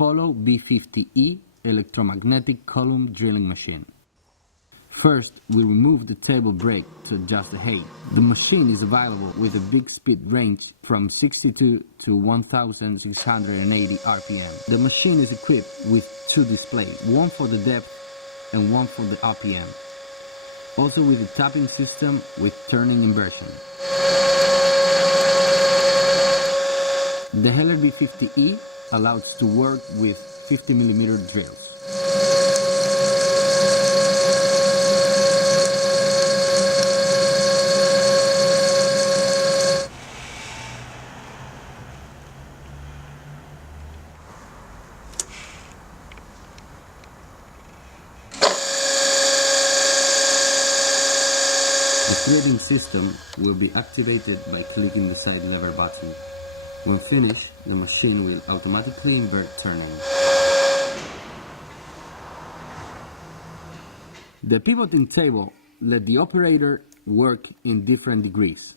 Follow B50E electromagnetic column drilling machine. First, we remove the table brake to adjust the height. The machine is available with a big speed range from 62 to 1680 RPM. The machine is equipped with two displays, one for the depth and one for the RPM. Also with a tapping system with turning inversion. The Heller B50E allows to work with 50mm drills. The threading system will be activated by clicking the side lever button. When finished, the machine will automatically invert turning. The pivoting table let the operator work in different degrees.